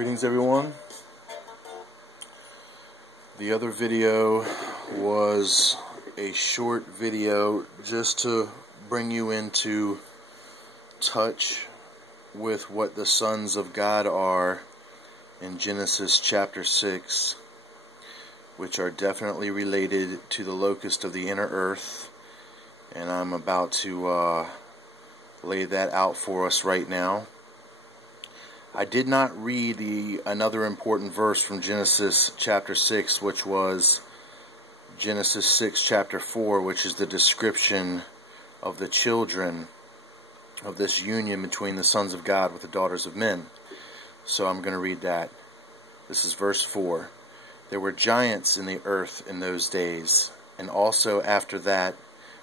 Greetings everyone. The other video was a short video just to bring you into touch with what the sons of God are in Genesis chapter 6, which are definitely related to the locust of the inner earth, and I'm about to lay that out for us right now. I did not read another important verse from Genesis chapter 6, which was Genesis 6 chapter 4, which is the description of the children of this union between the sons of God with the daughters of men. So I'm going to read that. This is verse 4. There were giants in the earth in those days, and also after that,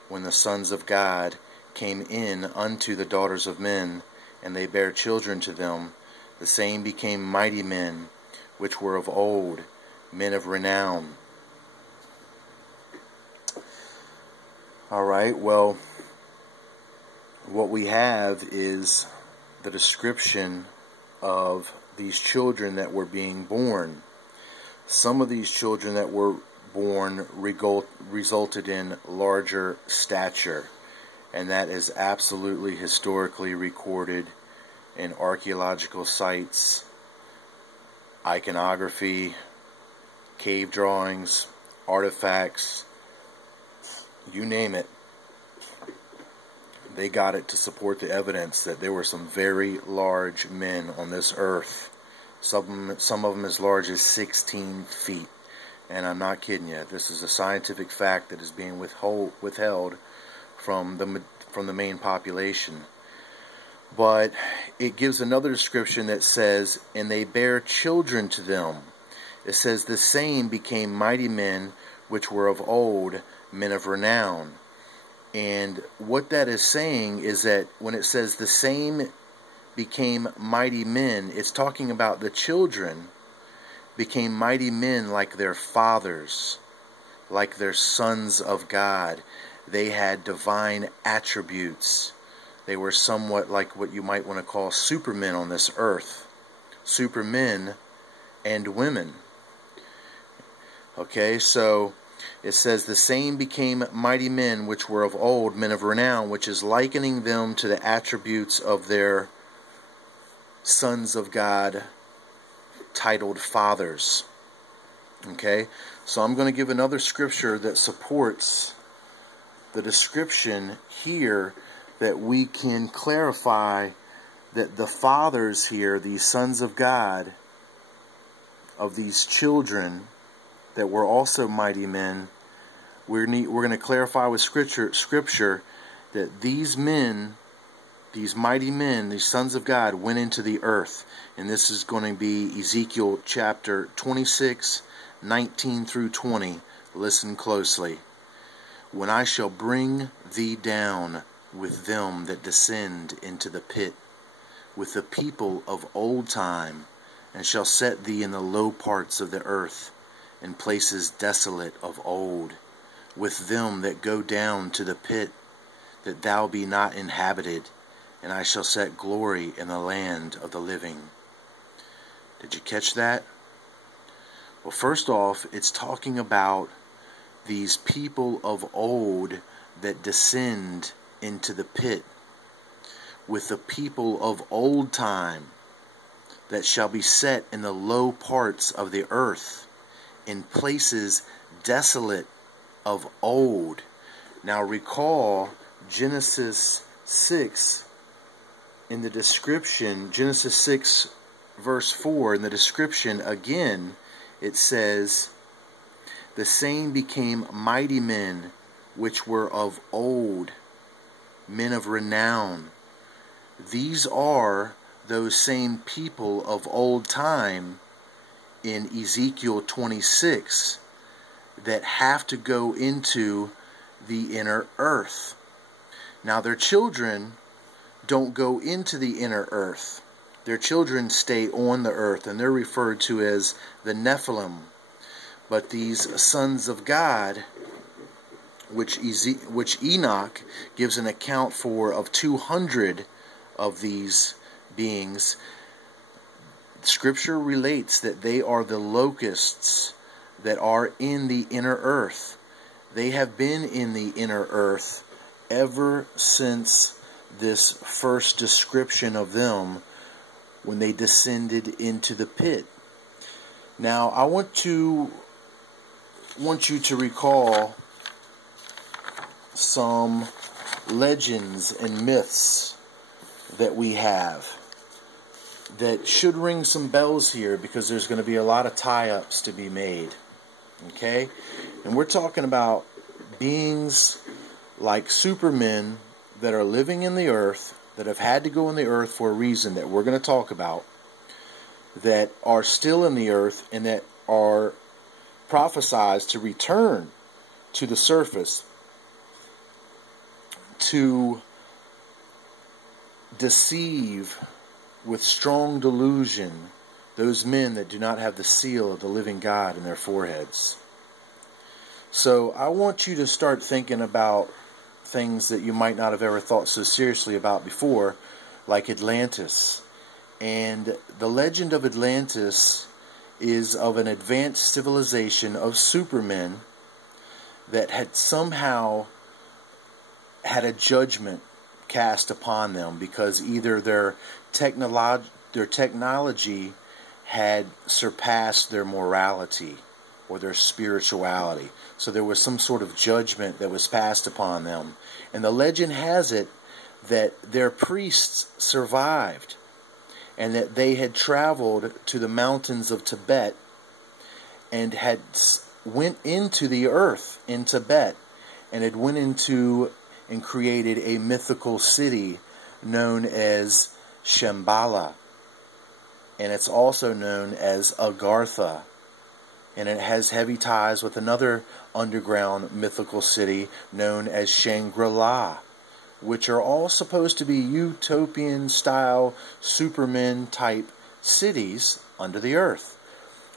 when the sons of God came in unto the daughters of men, and they bare children to them, the same became mighty men, which were of old, men of renown. Alright, well, what we have is the description of these children that were being born. Some of these children that were born resulted in larger stature, and that is absolutely historically recorded in archaeological sites, iconography, cave drawings, artifacts, you name it. They got it to support the evidence that there were some very large men on this earth. Some of them as large as 16 feet. And I'm not kidding you. This is a scientific fact that is being withheld from the main population. But it gives another description that says, and they bare children to them. It says, the same became mighty men, which were of old, men of renown. And what that is saying is that when it says the same became mighty men, it's talking about the children became mighty men like their fathers, like their sons of God. They had divine attributes. They were somewhat like what you might want to call supermen on this earth. Supermen and women. Okay, so it says, the same became mighty men which were of old, men of renown, which is likening them to the attributes of their sons of God, titled fathers. Okay, so I'm going to give another scripture that supports the description here, that we can clarify that the fathers here, these sons of God, of these children that were also mighty men, we're going to clarify with scripture that these men, these mighty men, these sons of God, went into the earth. And this is going to be Ezekiel chapter 26, 19 through 20. Listen closely. When I shall bring thee down with them that descend into the pit, with the people of old time, and shall set thee in the low parts of the earth, in places desolate of old, with them that go down to the pit, that thou be not inhabited, and I shall set glory in the land of the living. Did you catch that? Well, first off, it's talking about these people of old that descend into the pit, with the people of old time that shall be set in the low parts of the earth, in places desolate of old. Now recall Genesis 6 in the description, Genesis 6 verse 4, in the description again, it says, the same became mighty men which were of old, men of renown. These are those same people of old time in Ezekiel 26 that have to go into the inner earth. Now their children don't go into the inner earth. Their children stay on the earth, and they're referred to as the Nephilim. But these sons of God, which Enoch gives an account for of 200 of these beings, Scripture relates that they are the locusts that are in the inner earth. They have been in the inner earth ever since this first description of them when they descended into the pit. Now, I want you to recall some legends and myths that we have that should ring some bells here, because there's going to be a lot of tie-ups to be made. Okay? And we're talking about beings like supermen that are living in the earth, that have had to go in the earth for a reason that we're going to talk about, that are still in the earth and that are prophesied to return to the surface to deceive with strong delusion those men that do not have the seal of the living God in their foreheads. So I want you to start thinking about things that you might not have ever thought so seriously about before, like Atlantis. And the legend of Atlantis is of an advanced civilization of supermen that had somehow had a judgment cast upon them, because either their technology had surpassed their morality or their spirituality. So there was some sort of judgment that was passed upon them. And the legend has it that their priests survived, and that they had traveled to the mountains of Tibet and had went into the earth in Tibet and had went into and created a mythical city known as Shambhala. And it's also known as Agartha. And it has heavy ties with another underground mythical city known as Shangri-La, which are all supposed to be utopian-style Superman-type cities under the earth.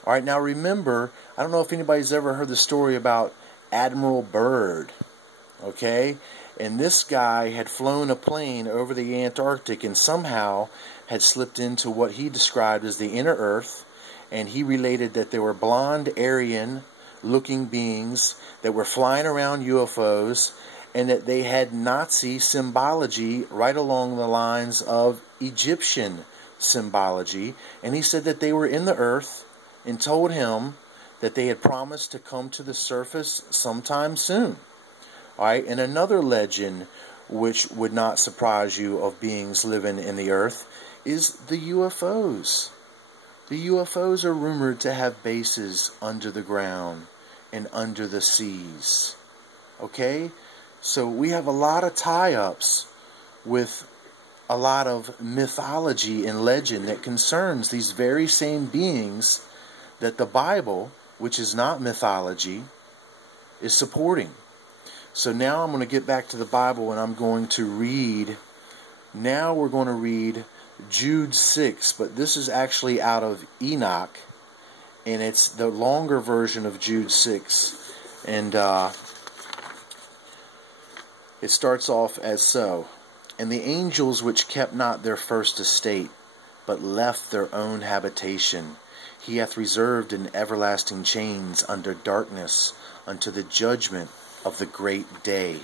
All right, now remember, I don't know if anybody's ever heard the story about Admiral Byrd, okay? And this guy had flown a plane over the Antarctic and somehow had slipped into what he described as the inner earth, and he related that there were blonde Aryan-looking beings that were flying around UFOs, and that they had Nazi symbology right along the lines of Egyptian symbology. And he said that they were in the earth and told him that they had promised to come to the surface sometime soon. All right, and another legend which would not surprise you of beings living in the earth is the UFOs. The UFOs are rumored to have bases under the ground and under the seas. Okay? So we have a lot of tie-ups with a lot of mythology and legend that concerns these very same beings that the Bible, which is not mythology, is supporting. So now I'm going to get back to the Bible, and I'm going to read, now we're going to read Jude 6, but this is actually out of Enoch, and it's the longer version of Jude 6, and it starts off as so. And the angels which kept not their first estate, but left their own habitation, he hath reserved in everlasting chains under darkness unto the judgment of the great day.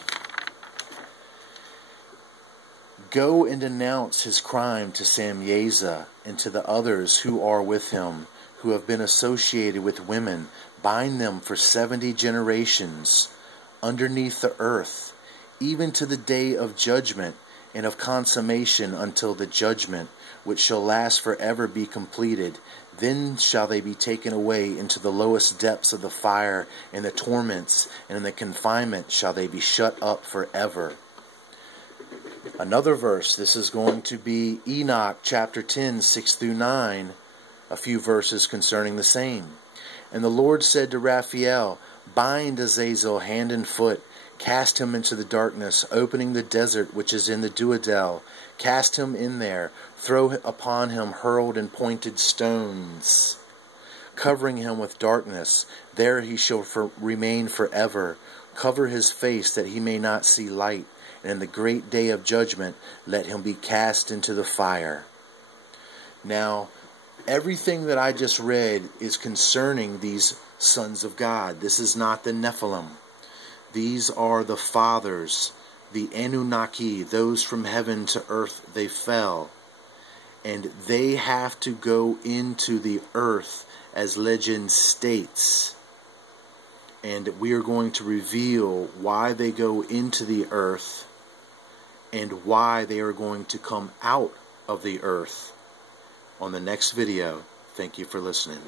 Go and denounce his crime to Samyaza and to the others who are with him, who have been associated with women. Bind them for 70 generations underneath the earth, even to the day of judgment and of consummation until the judgment, which shall last forever, be completed. Then shall they be taken away into the lowest depths of the fire and the torments, and in the confinement shall they be shut up forever. Another verse, this is going to be Enoch chapter 10, 6 through 9, a few verses concerning the same. And the Lord said to Raphael, bind Azazel hand and foot, cast him into the darkness, opening the desert which is in the Duodel. Cast him in there, throw upon him hurled and pointed stones, covering him with darkness. There he shall remain forever. Cover his face that he may not see light. And in the great day of judgment, let him be cast into the fire. Now, everything that I just read is concerning these sons of God. This is not the Nephilim. These are the fathers, the Anunnaki, those from heaven to earth they fell. And they have to go into the earth, as legend states. And we are going to reveal why they go into the earth and why they are going to come out of the earth on the next video. Thank you for listening.